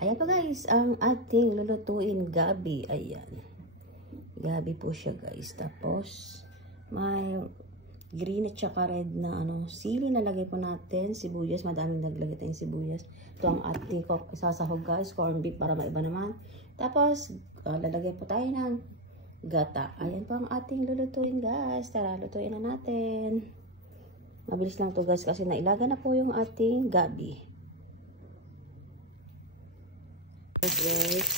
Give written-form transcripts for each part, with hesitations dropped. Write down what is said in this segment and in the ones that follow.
Ayan pa guys, ang ating lulutuin gabi. Ayan. Gabi po siya guys. Tapos, may green at saka red na sili na lagay po natin. Sibuyas, madaming naglagay tayong sibuyas. Ito ang ating sasahog guys, corn beef para maiba naman. Tapos, lalagay po tayo ng gata. Ayan po ang ating lulutuin guys. Tara, lutuin na natin. Mabilis lang to guys kasi nailaga na po yung ating gabi. Guys.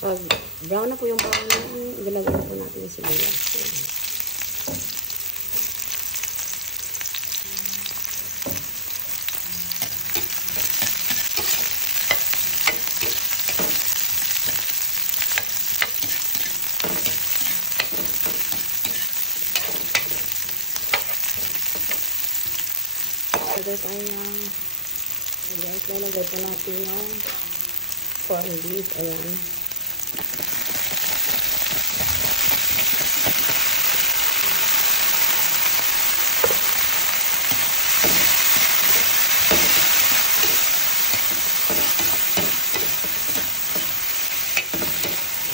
Pag brown na po yung brown, ilalagay na po natin yung sibuyas. Lagay tayo ng guys, lalagay po natin yung corn beef. Ayan.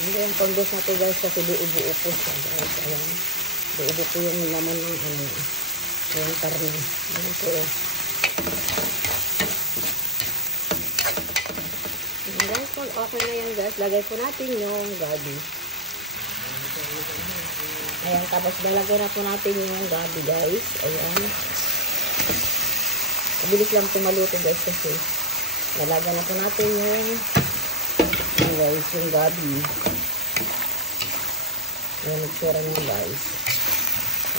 Hindi yung corn beef natin guys kasi buo-buo po siya guys. Ayan. Buo-buo po yung laman ng ayan, karne. Ayan po eh. Guys, kung okay na yan guys, lagay po natin yung gabi. Ayan, tapos lalagay na po natin yung gabi guys. Ayan. Mabilis lang po maluto guys kasi lalagay na po natin yung guys, yung gabi. Ayan, nagsura nyo guys.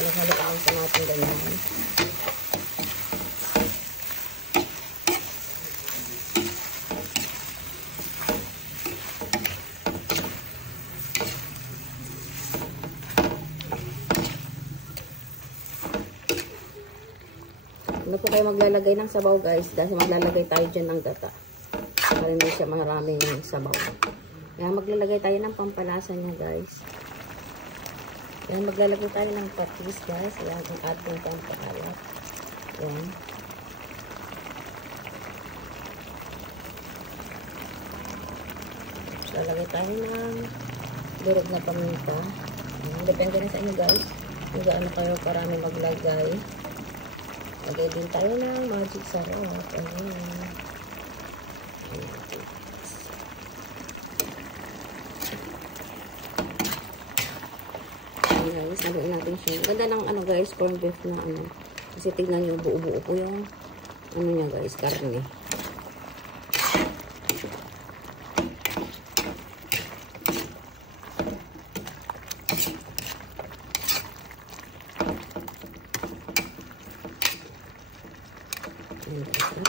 Halik-halikaan po natin ganyan. Ano po kayo maglalagay ng sabaw guys dahil maglalagay tayo dyan ng gata para hindi siya maraming sabaw. Kaya maglalagay tayo ng pampalasa niya guys. Kaya maglalagay tayo ng patis guys. Ayan ang ating pampalat. Ayan. Lalagay tayo ng durog na paminta. Ayan. Depende na sa inyo guys kung gaano kayo karami maglagay. Lagay din tayo ng magic sarap. Ayan. Ayan guys, lagay natin siya. Ganda ng guys, corn beef na Kasi tignan nyo, buo-buo po yung niya guys, karne.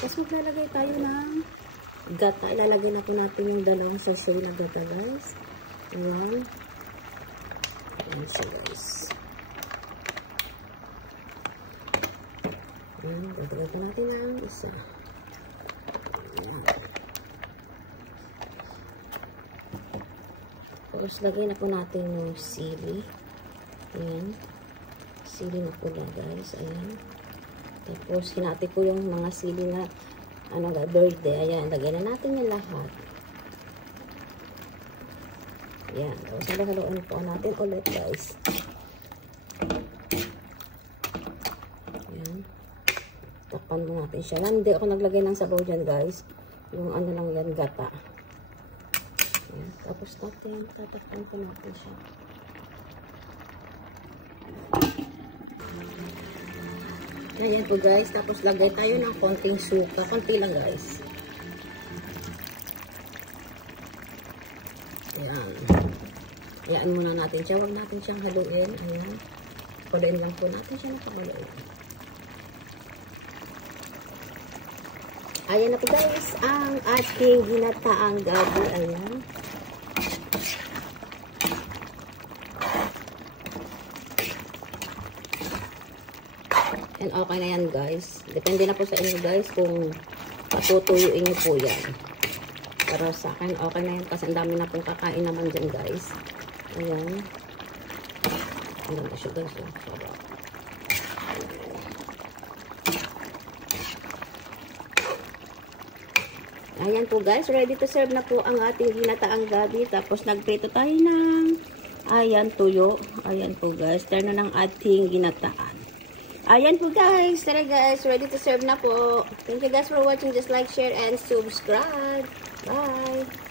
Tapos maglalagay tayo ng gata. Ilalagay na po natin yung dalawang sachet na gata guys. Ayan. Ayan siya guys. Ayan. Gagawin po natin ang isa. Ayan. Tapos lagay na po natin yung sili. Ayan. Sili na po na guys. Ayan. Tapos, hinati ko yung mga sili na, verde. Ayan, lagyan na natin yung lahat. Ayan. Tapos, halo-haloan po natin ulit, guys. Ayan. Takpan mo natin siya. Hindi ako naglagay ng sabaw dyan, guys. Yung lang yan, gata. Ayan. Tapos, tatakpan po natin siya. Ayan po guys, tapos lagay tayo ng konting suka. Konti lang guys. Ayan. Ayan muna natin siya. Huwag natin siyang haluin. Ayan. Haluin lang po natin siya na pahaluin. Ayan na po guys, ang ating ginataang gabi. Ayan. And okay na yan guys. Depende na po sa inyo guys kung patutuyuin nyo po yan. Pero sa akin okay na yan kasi ang dami na pong kakain naman dyan guys. Ayan. Ayan na siya guys. Sarap. Ayan po guys, ready to serve na po ang ating ginataang gabi. Tapos nagprito tayo ng, ayan, tuyo. Ayan po guys, turn na ng ating ginataan. Ayan po guys, tara guys, ready to serve na po. Thank you guys for watching. Just like, share, and subscribe. Bye!